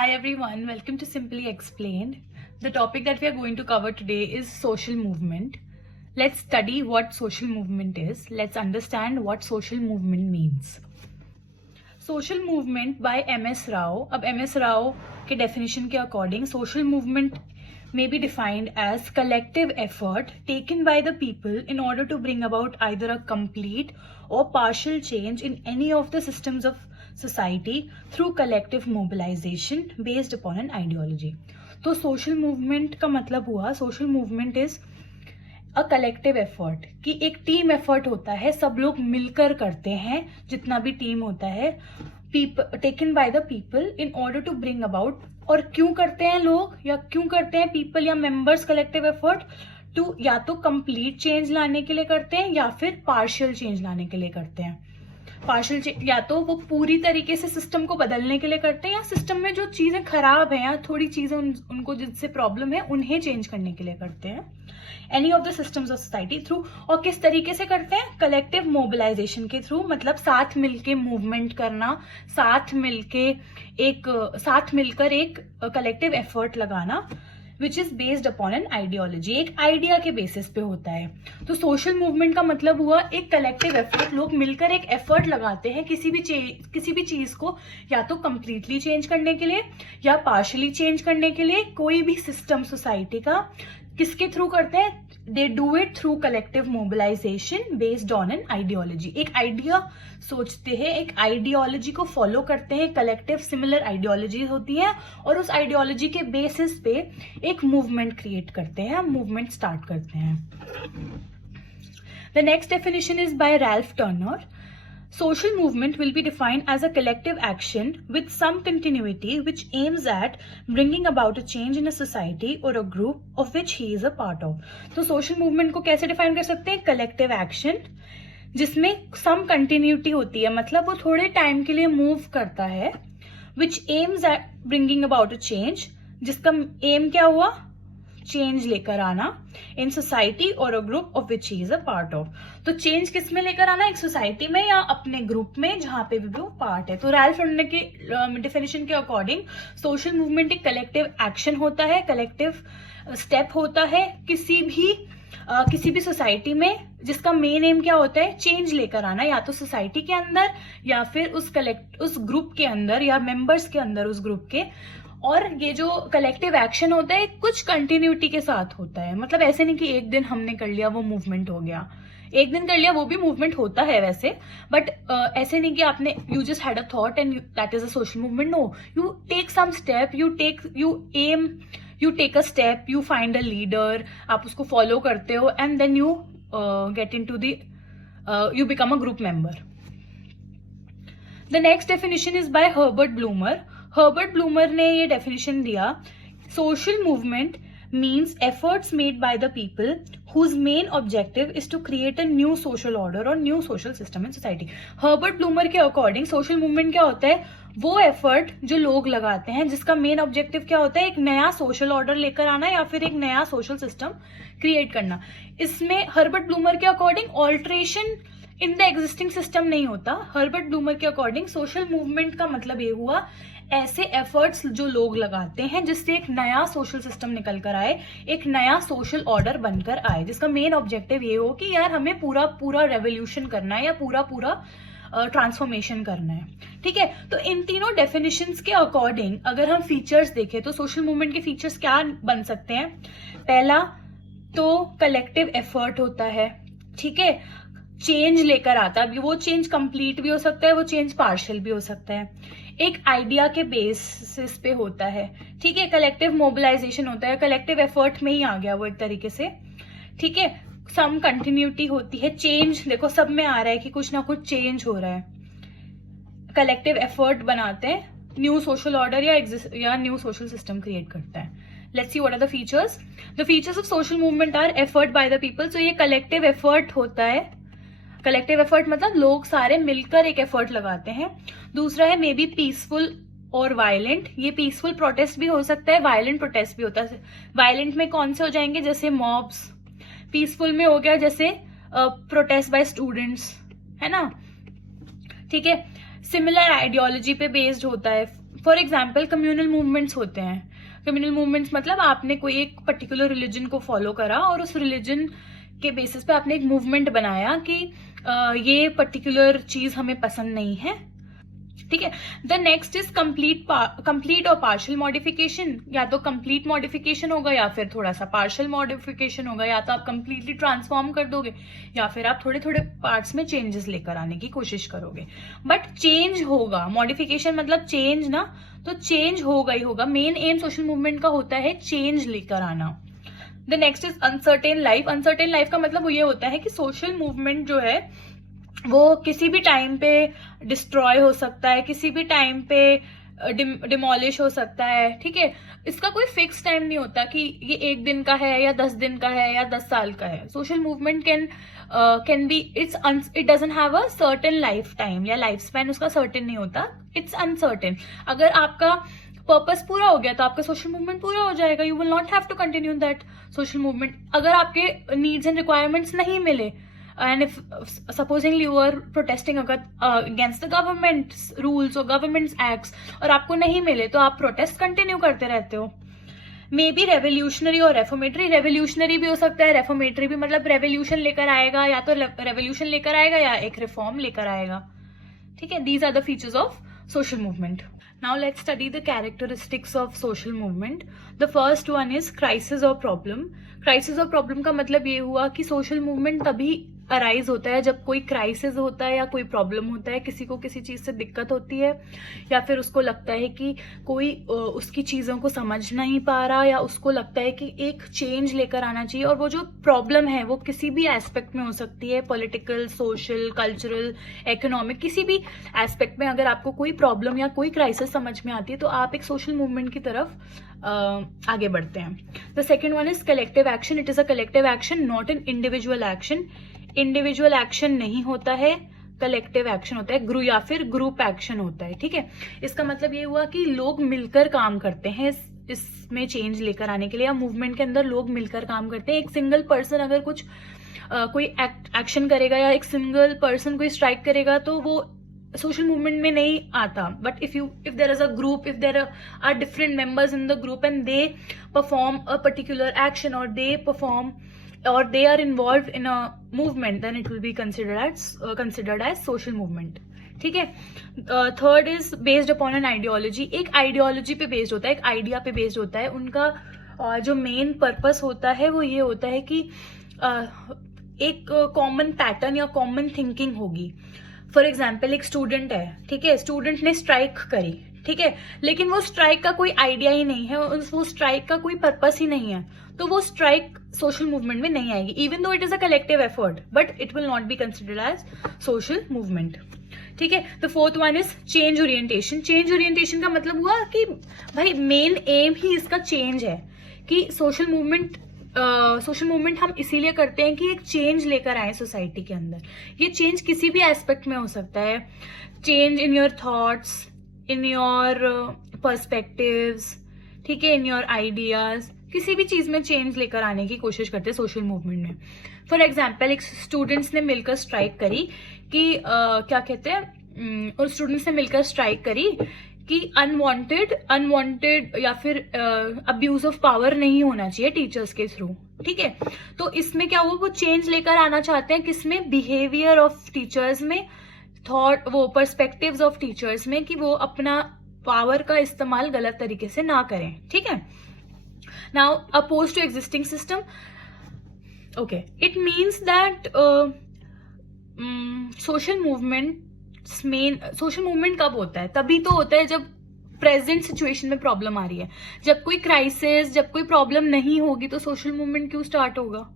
Hi everyone, welcome to Simply Explained. The topic that we are going to cover today is social movement. Let's study what social movement is. Let's understand what social movement means. Social movement by M.S. Rao. अब M.S. Rao के definition के according, social movement may be defined as collective effort taken by the people in order to bring about either a complete or partial change in any of the systems of society through collective mobilization based upon an ideology. तो social movement का मतलब हुआ, social movement is a collective effort, कि एक team effort होता है, सब लोग मिलकर करते हैं, जितना भी टीम होता है, taken by the people in order to bring about. और क्यों करते हैं लोग या क्यों करते हैं पीपल या मेंबर्स कलेक्टिव एफर्ट? टू या तो कंप्लीट चेंज लाने के लिए करते हैं या फिर पार्शियल चेंज लाने के लिए करते हैं. पार्शियल या तो वो पूरी तरीके से सिस्टम को बदलने के लिए करते हैं या सिस्टम में जो चीजें खराब हैं या थोड़ी चीजें उनको जिससे प्रॉब्लम है उन्हें चेंज करने के लिए करते हैं. Any of the systems of society through. और किस तरीके से करते हैं? कलेक्टिव मोबिलाइजेशन के थ्रू, मतलब साथ मिलके मूवमेंट करना, साथ मिलकर एक कलेक्टिव एफर्ट लगाना, which is based upon N ideology. एक आइडिया के बेसिस पे होता है. तो सोशल मूवमेंट का मतलब हुआ एक कलेक्टिव एफर्ट, लोग मिलकर एक एफर्ट लगाते हैं किसी भी चीज को या तो कंप्लीटली चेंज करने के लिए या पार्शियली चेंज करने के लिए. कोई भी सिस्टम सोसाइटी का किसके थ्रू करते हैं? They do it through collective mobilisation based on an ideology. एक आइडिया सोचते हैं, एक आइडियोलॉजी को फॉलो करते हैं, कलेक्टिव सिमिलर आइडियोलॉजी होती है और उस आइडियोलॉजी के बेसिस पे एक मूवमेंट क्रिएट करते हैं, मूवमेंट स्टार्ट करते हैं. The next definition is bye Ralph Turner. Social movement will be defined as a collective action with some continuity which aims at bringing about a change in a society or a group of which he is a part of. तो social movement को कैसे define कर सकते हैं? Collective action जिसमें some continuity होती है, मतलब वो थोड़े टाइम के लिए मूव करता है, which aims at bringing about a change, जिसका एम क्या हुआ? चेंज लेकर आना इन सोसाइटी और a group of which he is a part of. तो चेंज किस में लेकर आना? एक सोसाइटी में या अपने ग्रुप में जहां पे भी वो पार्ट है. तो रैल्फ टर्नर के डेफिनेशन के अकॉर्डिंग सोशल मूवमेंट एक कलेक्टिव एक्शन होता है, कलेक्टिव स्टेप होता है किसी भी सोसाइटी में, जिसका मेन एम क्या होता है? चेंज लेकर आना, या तो सोसाइटी के अंदर या फिर उस ग्रुप के अंदर या मेंबर्स के अंदर उस ग्रुप के. और ये जो कलेक्टिव एक्शन होता है कुछ कंटिन्यूटी के साथ होता है, मतलब ऐसे नहीं कि एक दिन हमने कर लिया वो मूवमेंट हो गया. एक दिन कर लिया वो भी मूवमेंट होता है वैसे, बट ऐसे नहीं कि आपने you just had a thought and that is a social movement. No, you take some step, you take a step, you find a leader, आप उसको फॉलो करते हो and then you get into you become a group member. The next definition is by Herbert Blumer. Herbert Blumer ने ये definition दिया, social movement means efforts made by the people whose main objective is to create a new social order or new social system in society. Herbert bloomer के according social movement क्या होता है? वो effort जो लोग लगाते हैं जिसका मेन ऑब्जेक्टिव क्या होता है? एक नया सोशल ऑर्डर लेकर आना या फिर एक नया सोशल सिस्टम क्रिएट करना. इसमें हर्बर्ट ब्लूमर के according alteration in the existing system नहीं होता. हर्बर्ट ब्लूमर के अकॉर्डिंग सोशल मूवमेंट का मतलब ये हुआ ऐसे एफर्ट्स जो लोग लगाते हैं जिससे एक नया सोशल सिस्टम निकल कर आए, एक नया सोशल ऑर्डर बनकर आए, जिसका मेन ऑब्जेक्टिव ये हो कि यार हमें पूरा रेवोल्यूशन करना है या पूरा ट्रांसफॉर्मेशन करना है. ठीक है, तो इन तीनों डेफिनेशंस के अकॉर्डिंग अगर हम फीचर्स देखें तो सोशल मूवमेंट के फीचर्स क्या बन सकते हैं? पहला तो कलेक्टिव एफर्ट होता है, ठीक है, चेंज लेकर आता है. वो चेंज कंप्लीट भी हो सकता है, वो चेंज पार्शियल भी हो सकता है, एक आइडिया के बेसिस पे होता है. ठीक है, कलेक्टिव मोबिलाइजेशन होता है, कलेक्टिव एफर्ट में ही आ गया वो एक तरीके से. ठीक है, सम कंटिन्यूटी होती है, चेंज देखो सब में आ रहा है कि कुछ ना कुछ चेंज हो रहा है. कलेक्टिव एफर्ट बनाते हैं, न्यू सोशल ऑर्डर या न्यू सोशल सिस्टम क्रिएट करता है. Let's see what are the features. The features of social movement are effort by the people. तो ये कलेक्टिव एफर्ट होता है. कलेक्टिव एफर्ट मतलब लोग सारे मिलकर एक एफर्ट लगाते हैं. दूसरा है मे बी पीसफुल और वायलेंट. ये पीसफुल प्रोटेस्ट भी हो सकता है, वायलेंट प्रोटेस्ट भी होता है. वायलेंट में कौन से हो जाएंगे? जैसे मॉब्स. पीसफुल में हो गया जैसे प्रोटेस्ट बाय स्टूडेंट्स, है ना. ठीक है, सिमिलर आइडियोलॉजी पे बेस्ड होता है. फॉर एग्जाम्पल कम्युनल मूवमेंट्स होते हैं. कम्युनल मूवमेंट्स मतलब आपने कोई एक पर्टिकुलर रिलीजन को फॉलो करा और उस रिलीजन के बेसिस पे आपने एक मूवमेंट बनाया कि ये पर्टिकुलर चीज हमें पसंद नहीं है. ठीक है. द नेक्स्ट इज कंप्लीट और पार्शियल मॉडिफिकेशन. या तो कंप्लीट मॉडिफिकेशन होगा या फिर थोड़ा सा पार्शियल मॉडिफिकेशन होगा. या तो आप कंप्लीटली ट्रांसफॉर्म कर दोगे या फिर आप थोड़े थोड़े पार्ट्स में चेंजेस लेकर आने की कोशिश करोगे. बट चेंज होगा. मॉडिफिकेशन मतलब चेंज ना, तो चेंज होगा ही होगा. मेन एम सोशल मूवमेंट का होता है चेंज लेकर आना. The next is uncertain life. Uncertain life का मतलब ये होता है कि सोशल मूवमेंट जो है वो किसी भी टाइम पे डिस्ट्रॉय हो सकता है, किसी भी टाइम पे डिमोलिश हो सकता है. ठीक है. इसका कोई फिक्स टाइम नहीं होता कि ये 1 दिन का है या 10 दिन का है या 10 साल का है. Social movement can be it doesn't have a certain life time या लाइफ स्पैन उसका सर्टेन नहीं होता. It's uncertain. अगर आपका पर्पस पूरा हो गया तो आपका सोशल मूवमेंट पूरा हो जाएगा. You will not have to continue that social movement. अगर आपके नीड्स एंड रिक्वायरमेंट्स नहीं मिले, and if supposingly you are protesting against the government's rules or government's acts और आपको नहीं मिले तो आप प्रोटेस्ट कंटिन्यू करते रहते हो. मे बी रेवोल्यूशनरी और रेफोमेटरी. रेवोल्यूशनरी भी हो सकता है, रेफोमेटरी भी मतलब रेवोल्यूशन लेकर आएगा, या तो रेवोल्यूशन लेकर आएगा या एक रिफॉर्म लेकर आएगा. ठीक है. These are the features of social movement. Now let's study the characteristics of social movement. The first one is crisis or problem. Crisis or problem का मतलब ये हुआ कि social movement तभी अराइज होता है जब कोई क्राइसिस होता है या कोई प्रॉब्लम होता है, किसी को किसी चीज से दिक्कत होती है या फिर उसको लगता है कि कोई उसकी चीजों को समझ नहीं पा रहा, या उसको लगता है कि एक चेंज लेकर आना चाहिए. और वो जो प्रॉब्लम है वो किसी भी एस्पेक्ट में हो सकती है, पॉलिटिकल, सोशल, कल्चरल, इकोनॉमिक, किसी भी एस्पेक्ट में अगर आपको कोई प्रॉब्लम या कोई क्राइसिस समझ में आती है तो आप एक सोशल मूवमेंट की तरफ आगे बढ़ते हैं. The second one is collective action. It is a collective action, not an individual action. Individual action नहीं होता है, कलेक्टिव एक्शन होता है, या फिर ग्रुप एक्शन होता है. ठीक है. इसका मतलब ये हुआ कि लोग मिलकर काम करते हैं इसमें चेंज लेकर आने के लिए, या मूवमेंट के अंदर लोग मिलकर काम करते हैं. एक सिंगल पर्सन अगर कुछ कोई एक्शन करेगा या एक सिंगल पर्सन कोई स्ट्राइक करेगा तो वो सोशल मूवमेंट में नहीं आता. But if there is a group, if there are different members in the group and they perform a particular action और they perform or they are involved in a movement, then it will be considered as social movement. ठीक है. Third is based upon N ideology. एक ideology पे based होता है, एक idea पे based होता है. उनका जो मेन पर्पस होता है वो ये होता है कि एक कॉमन पैटर्न या कॉमन थिंकिंग होगी. फॉर एग्जाम्पल एक स्टूडेंट है. ठीक है. स्टूडेंट ने स्ट्राइक करी. ठीक है. लेकिन वो स्ट्राइक का कोई आइडिया ही नहीं है, वो स्ट्राइक का कोई पर्पस ही नहीं है, तो वो स्ट्राइक सोशल मूवमेंट में नहीं आएगी. Even though it is a collective effort, but it will not be considered as social movement. ठीक है. The fourth one is change orientation. Change orientation का मतलब हुआ कि भाई मेन एम ही इसका चेंज है, कि सोशल मूवमेंट हम इसीलिए करते हैं कि एक चेंज लेकर आए सोसाइटी के अंदर. ये चेंज किसी भी एस्पेक्ट में हो सकता है. Change in your thoughts, in your perspectives. ठीक है. इन योर आइडियाज, किसी भी चीज में चेंज लेकर आने की कोशिश करते हैं सोशल मूवमेंट में. फॉर एग्जाम्पल एक स्टूडेंट्स ने मिलकर स्ट्राइक करी कि क्या कहते हैं, और स्टूडेंट्स ने मिलकर स्ट्राइक करी कि अनवांटेड या फिर अब्यूज ऑफ पावर नहीं होना चाहिए टीचर्स के थ्रू. ठीक है. तो इसमें क्या हुआ, वो चेंज लेकर आना चाहते हैं किसमें, बिहेवियर ऑफ टीचर्स में, थॉट, वो पर्सपेक्टिव्स ऑफ टीचर्स में, कि वो अपना पावर का इस्तेमाल गलत तरीके से ना करें. ठीक है. Now, opposed to existing system, okay, it means that social movement कब होता है, तभी तो होता है जब प्रेजेंट सिचुएशन में प्रॉब्लम आ रही है. जब कोई क्राइसिस, जब कोई प्रॉब्लम नहीं होगी तो सोशल मूवमेंट क्यों स्टार्ट होगा.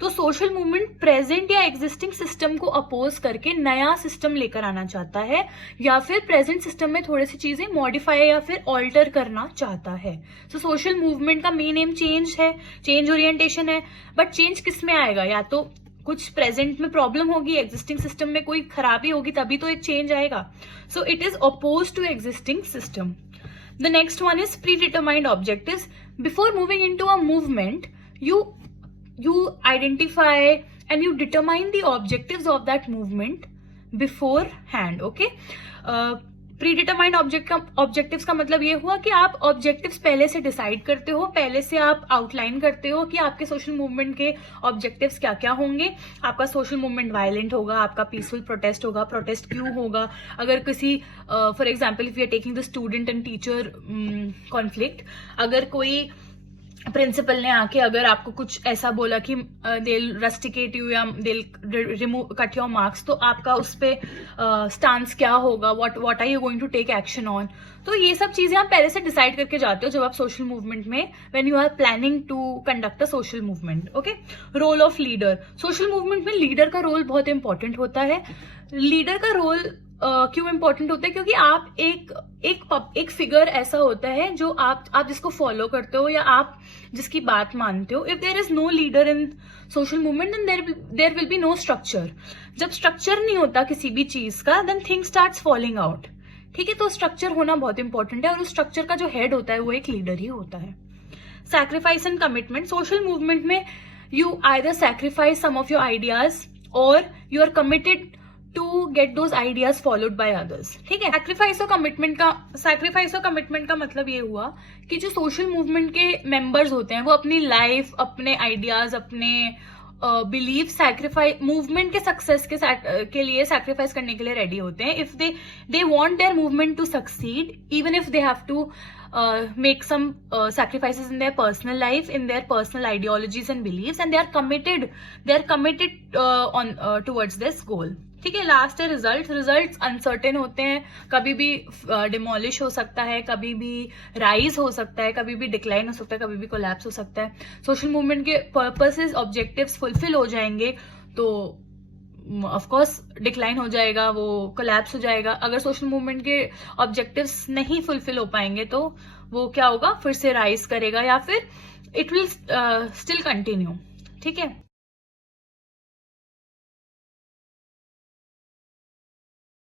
तो सोशल मूवमेंट प्रेजेंट या एग्जिस्टिंग सिस्टम को अपोज करके नया सिस्टम लेकर आना चाहता है, या फिर प्रेजेंट सिस्टम में थोड़ी सी चीजें मॉडिफाई या फिर ऑल्टर करना चाहता है. सो सोशल मूवमेंट का मेन एम चेंज है, चेंज ओरिएंटेशन है. बट चेंज किस में आएगा, या तो कुछ प्रेजेंट में प्रॉब्लम होगी, एग्जिस्टिंग सिस्टम में कोई खराबी होगी, तभी तो एक चेंज आएगा. So it is oppose to existing system. The next one is predetermined objectives. Before moving into a movement, you identify and you determine the objectives of that movement beforehand. Okay. Pre determined objectives का मतलब ये हुआ कि आप objectives पहले से decide करते हो, पहले से आप आउटलाइन करते हो कि आपके सोशल मूवमेंट के ऑब्जेक्टिव्स क्या क्या होंगे। आपका सोशल मूवमेंट वायलेंट होगा, आपका पीसफुल प्रोटेस्ट होगा, प्रोटेस्ट क्यों होगा, अगर किसी for example if you are taking the student and teacher conflict, अगर कोई प्रिंसिपल ने आके अगर आपको कुछ ऐसा बोला कि दे रस्टिकेट यू या they remove cut your marks, तो आपका उस पे स्टांस क्या होगा, what are you going to take action on. तो ये सब चीजें आप पहले से डिसाइड करके जाते हो जब आप सोशल मूवमेंट में, when you are planning to conduct a social movement. Okay, role of leader. Social movement में लीडर का रोल बहुत इंपॉर्टेंट होता है। लीडर का रोल क्यों इंपॉर्टेंट होता है? क्योंकि आप एक फिगर ऐसा होता है जो आप जिसको फॉलो करते हो या आप जिसकी बात मानते हो। If there is no leader in social movement then there will be no structure. जब स्ट्रक्चर नहीं होता किसी भी चीज का, then things starts falling out. ठीक है, तो स्ट्रक्चर होना बहुत इंपॉर्टेंट है और उस स्ट्रक्चर का जो हेड होता है वो एक लीडर ही होता है। Sacrifice and commitment. Social movement में you either sacrifice some of your ideas और you are committed to get those ideas followed by others. ठीक है, सैक्रिफाइस और कमिटमेंट का मतलब ये हुआ कि जो सोशल मूवमेंट के मेंबर्स होते हैं वो अपनी लाइफ, अपने आइडियाज, अपने बिलीफ सैक्रिफाइस, मूवमेंट के सक्सेस के लिए सैक्रिफाइस करने के लिए रेडी होते हैं। If they want their movement to succeed, even if they have to make some sacrifices in their personal life, in their personal ideologies and beliefs, and they are committed towards this goal. ठीक है, last है results uncertain होते हैं, कभी भी demolish हो सकता है, कभी भी राइज हो सकता है, कभी भी डिक्लाइन हो सकता है, कभी भी कोलैप्स हो सकता है। सोशल मूवमेंट के पर्पसेस, ऑब्जेक्टिव्स फुलफिल हो जाएंगे तो ऑफ कोर्स डिक्लाइन हो जाएगा, वो कोलैप्स हो जाएगा। अगर सोशल मूवमेंट के ऑब्जेक्टिव्स नहीं फुलफिल हो पाएंगे तो वो क्या होगा, फिर से राइज करेगा या फिर इट विल स्टिल कंटिन्यू। ठीक है।